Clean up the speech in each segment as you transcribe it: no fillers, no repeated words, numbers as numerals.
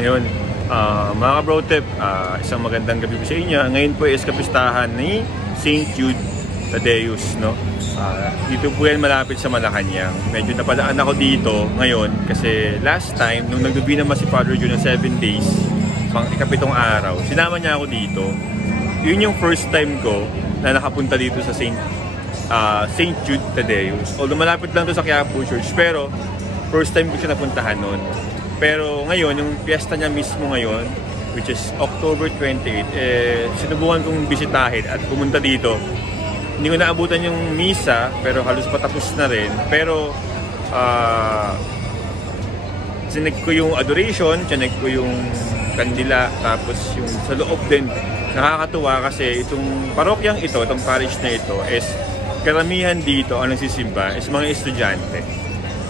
Ayun, mga ka-brotep, isang magandang gabi po sa inyo. Ngayon po is kapistahan ni St. Jude Thaddeus, no? Dito po yan malapit sa Malacanang. Medyo napadaan ako dito ngayon kasi last time, nung nagdubi naman si Father June ng 7 days, pang ikapitong araw, sinama niya ako dito. Yun yung first time ko na nakapunta dito sa St. Jude Thaddeus. Although malapit lang to sa Quiapo Church, pero first time ko siya napuntahan nun. Pero ngayon, yung fiesta niya mismo ngayon, which is October 28, sinubukan kong bisitahin at pumunta dito. Hindi ko naabutan yung misa, pero halos patapos na rin. Pero, sinig ko yung adoration, sinig ko yung kandila, tapos yung sa loob din. Nakakatuwa kasi itong parokyang ito, itong parish na ito, is karamihan dito ang nagsisimba is mga estudyante,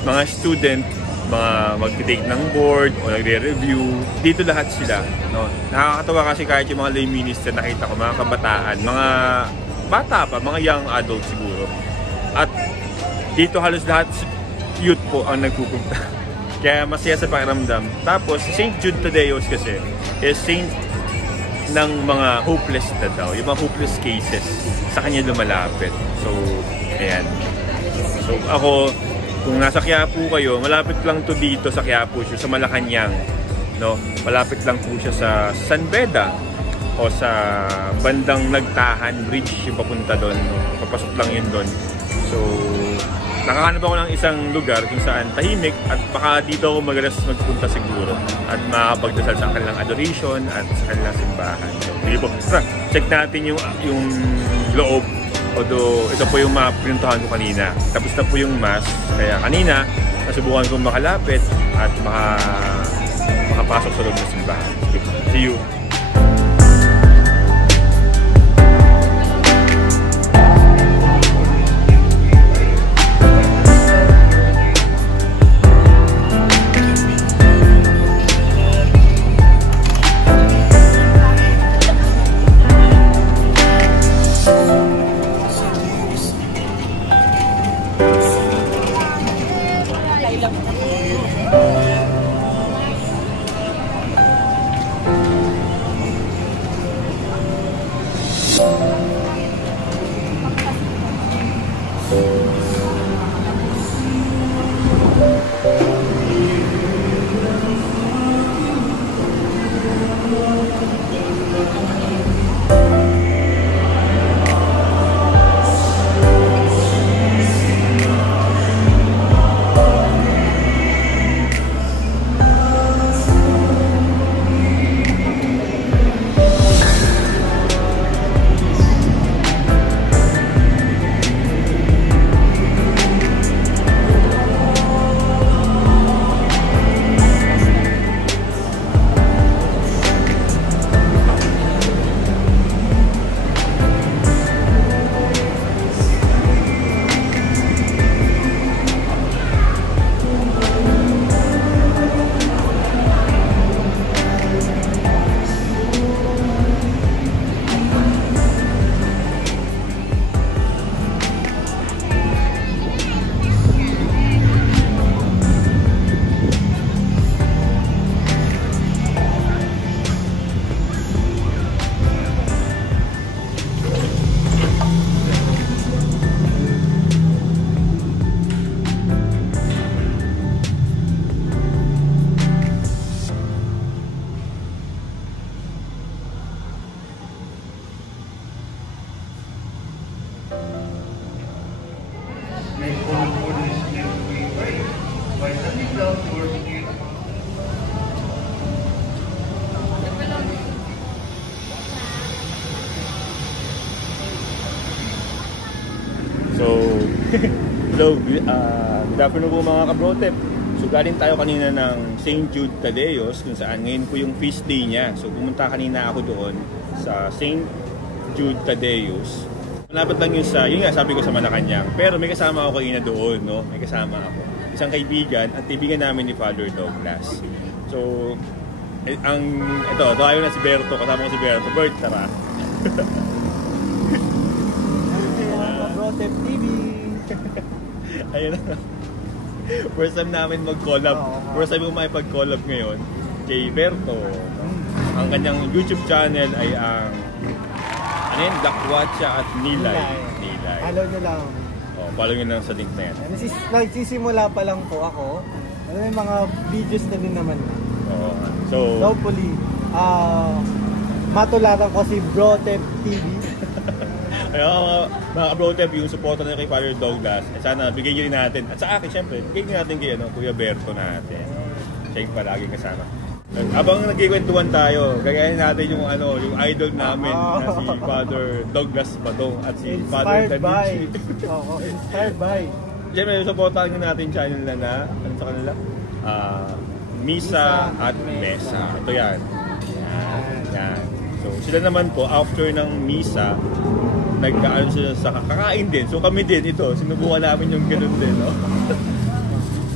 mga student, mga mag-take ng board o nagre-review, dito lahat sila, no? Nakakatawa kasi kahit yung mga lay minister nakita ko, mga kabataan, mga bata pa, mga young adult siguro. At dito halos lahat youth po ang nagpupunta. Kaya masaya sa pakiramdam. Tapos St. Jude Thaddeus kasi is saint ng mga hopeless na daw, yung mga hopeless cases sa kanya lumalapit. So, ayan. So ako, kung nasa Quiapo kayo, malapit lang to dito sa Quiapo, sa Malacanang, no? Malapit lang po siya sa San Beda o sa bandang Nagtahan Bridge yung papunta doon, no? Papasok lang yun doon. So, nakahanap ako ng isang lugar kung saan tahimik at baka dito ako magalas magpunta siguro at makakapagdasal sa kanilang adoration at sa kanilang simbahan. So, sige po, check natin yung loob. Although, ito po yung mga pinuntahan ko kanina. Tapos na po yung mass. Kaya kanina, nasubukan kong makalapit at makapasok sa loob ng simbahan. See you! Hello, good afternoon po mga kabrotep. So galing tayo kanina ng St. Jude Thaddeus kung saan ngayon po yung feast day niya. So pumunta kanina ako doon sa St. Jude Thaddeus. Malapit lang yun sa, yun nga sabi ko sa Malacanang. Pero may kasama ako kanina doon, no? May kasama ako. Isang kaibigan at kaibigan namin ni Father Douglas. So, ito tayo na si Berto, kasama ko si Berto. Bert, tara. Kabrotep TV. Ayun na. First time namin mag-collab. First time ko makipag-collab ngayon. kay Berto. Ang kanyang YouTube channel ay ang Lakwatsa at Nilay. Follow nyo lang. Follow nyo lang sa link na yan. Nagsisimula pa lang po ako. May mga videos na din naman. So hopefully, matularan ko si Brotep TV. Kaya mga Brotep, yung supporter na kay Father Douglas, sana bigay nyo rin natin. At sa akin, syempre, bigay natin kay Kuya Berto natin. Siya yung palaging kasama. Habang nagkikwentuhan tayo, gagayin natin yung yung idol namin na si Father Douglas Badong at si Father Danichi. Inspired by. Siyempre, supportahan nyo natin channel na ano sa kanila? Misa at Mesa. Ito yan. Yan. So, sila naman po, after ng Misa, nagkaan sila sa kakain din. So, kami din ito. Sinubukan namin yung ganun din, no?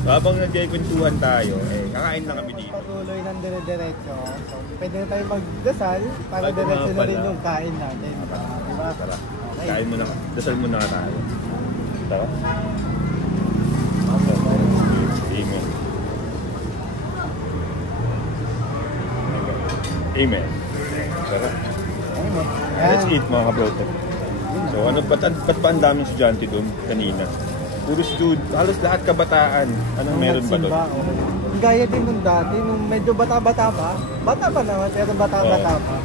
So, habang nagkikwentuhan tayo, kakain lang kami dito. Patuloy ng dire-diretso. So, pwede na tayo magdasal para diretso na rin yung kain natin. Diba? Tara. Kain mo na. Dasal mo na tayo. Tara. Amen. Amen. Tara. Let's eat mga kabrote. So ano, ba't pa ang daming estudyante doon kanina? Puro halos lahat kabataan. Anong meron ba doon? Gaya din nung dati, nung medyo bata-bata pa. Bata pa naman, pero bata-bata pa.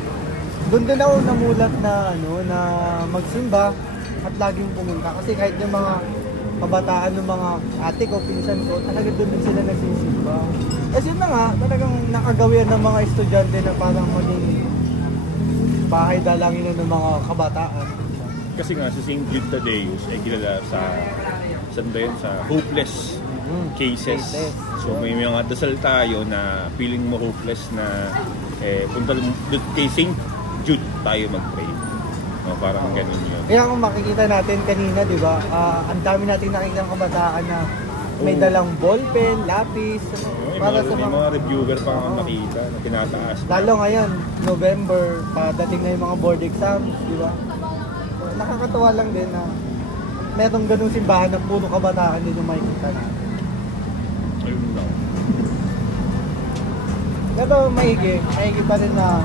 Doon din ako namulat na na magsimba at laging pumunta. Kasi kahit yung mga kabataan ng mga ate ko, pinsan ko, talaga doon din sila nagsisimba. Kasi yun na nga, talagang nakagawin ng mga estudyante na parang maging bahay dalangin ng mga kabataan. Kasi nga si St. Jude Tadeus ay kilala sa hopeless cases. So may mga dasal tayo na feeling mo hopeless na punta kay St. Jude tayo mag-pray. Parang ganun yun. Kaya kung makikita natin kanina, di ba, ang dami natin nakikita ng kabataan na may dalang ballpen, lapis, para sa mga reviewer pa nga makita na tinataas. Lalo ngayon, November, padating na yung mga board exams, di ba? Nakakatuwa lang din na merong ganung simbahan na puro kabataan din yung makikita natin. Ayun lang. Pero maigi pa rin na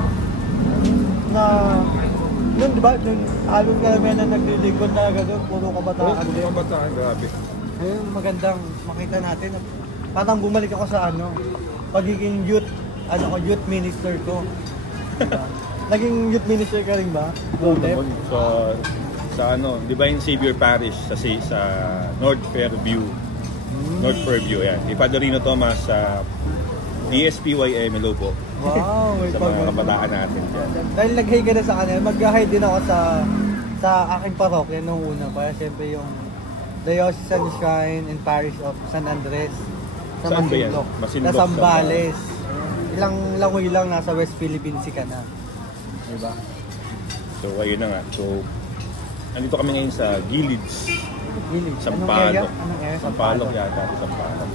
nun, di ba? Nun, along kami na naglilingkod na gano'n, puro kabataan din. Puro kabataan, grabe. Ayun, magandang makita natin. Parang bumalik ako sa pagiging youth minister ko. Diba? Naging youth minister ka rin ba? Sa Divine Savior Parish sa North Fairview. North Fairview, yan. Ni Padre Rino Tomas sa DSPYM, hello po. Wow, sa mga kabataan natin dyan. Dahil nag-hi ka na sa kanila, mag-hi din ako sa aking parokya nung una. Kaya siyempre yung Diocesan Shrine and Parish of San Andres sa Masinloc. Sa Zambales. Ilang langoy lang, nasa West Philippine Sea ka na. Diba? So ayun na nga. So andito kami ngayon sa Gilids. Sampalok. Anong area? Sampalok yata. Sampalok.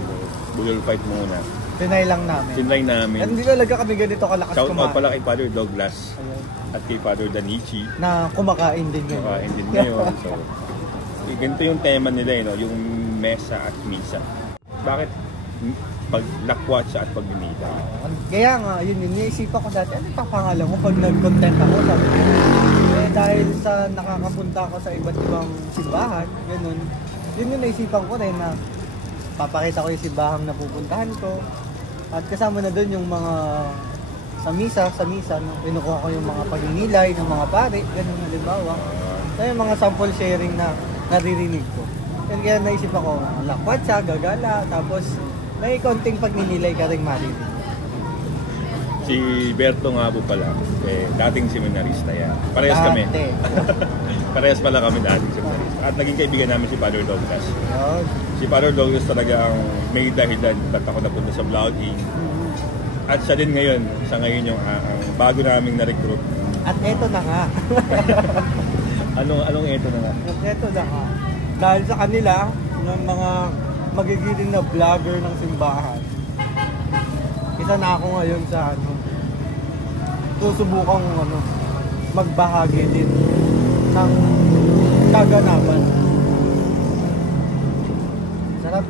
Bulol fight muna. Tinay lang namin. At hindi talaga kami ganito kalakas kumain. Shout out pala kay Father Douglas. Ayun. At kay Father Danichi. Na kumakain din yun. Kumakain din ngayon. So ganito yung tema nila, yung mesa at misa. Bakit pag lakwatsa at pagmimita? Kaya nga, yun naisipan ko dati, ano pa pangalan ko pag nag-content ako, sabi ko. Dahil sa nakakapunta ako sa iba't ibang simbahan, ganun, yun yung naisipan ko rin na papakita ko yung simbahang napupuntahan ko. At kasama na doon yung mga sa misa, no? Pinukuha ko yung mga paninilay ng mga pare, ganun halimbawa. So yung mga sample sharing na naririnig ko. Kaya naisip ako, lakwatsa, gagala, tapos may konting pagninilay ka rin marinig. Si Berto nga po pala, dating seminarista yan. Parehas kami. Parehas pala kami dating seminarista. At naging kaibigan namin si Father Douglas. Yun. Si Father Douglas talaga ang may dahilan ba't ako napunta sa vlogging. At siya din ngayon, yung bago naming na-recruit. At eto na nga. Anong eto na nga? At eto na nga. Dahil sa kanila, ng mga magigiling na vlogger ng simbahan, isa na ako ngayon sa susubukang magbahagi din ng kaganapan. Sarap.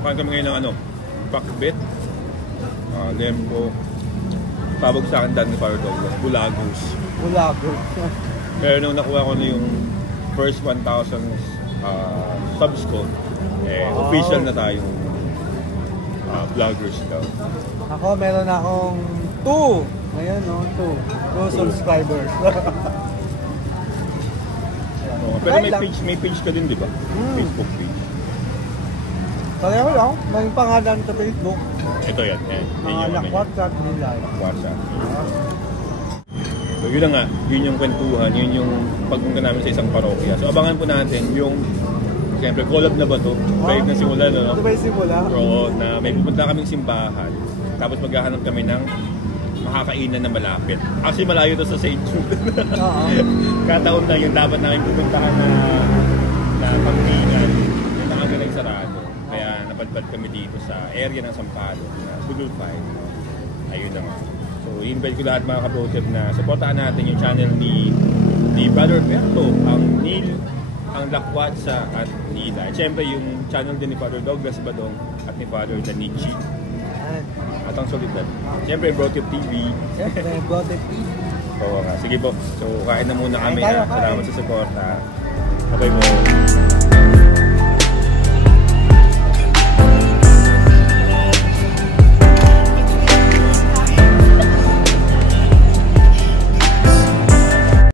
Paano kami ngayon ng pakbet, lempo. Tawag sa akin dati ni Father Douglas, Bulagos. Bulagos. Pero nung nakuha ko na yung first 1,000 subs ko, official na tayong vloggers daw. Ako, meron akong 2. Ngayon, no? 2 subscribers. Pero may page ka din, di ba? Facebook page. Pareho lang. May pangalan sa Facebook. Ito yan. WhatsApp nila. WhatsApp. So yun na nga, yun yung kwentuhan, yun yung pagpunta namin sa isang parokya. So abangan po natin yung, siyempre, collab na ba ito? Baik na simula, no? Ito ba yung simula? Oo, na may pupunta kaming simbahan. Tapos maghahanap kami ng makakainan na malapit. Actually, malayo to sa St. Jude. Kataon lang yung dapat namin pupuntahan na pangkingan. Yung nakagaling sarado. Kaya napadpad kami dito sa area ng Sampalo, na Budulfay. Ayun na nga. So, i-invite ko lahat mga kabrother na supportahan natin yung channel ni Brother Berto, ang Neil, ang Lakwatsa at ni Ida. At syempre yung channel din ni Father Douglas Badong at ni Father Danichi. At ang Solidad. Syempre, Brotip TV. Syempre, Brotip TV. Oo nga. Sige po. So, kain na muna kami. Kain tayo, Salamat kain. sa suporta. Okay po.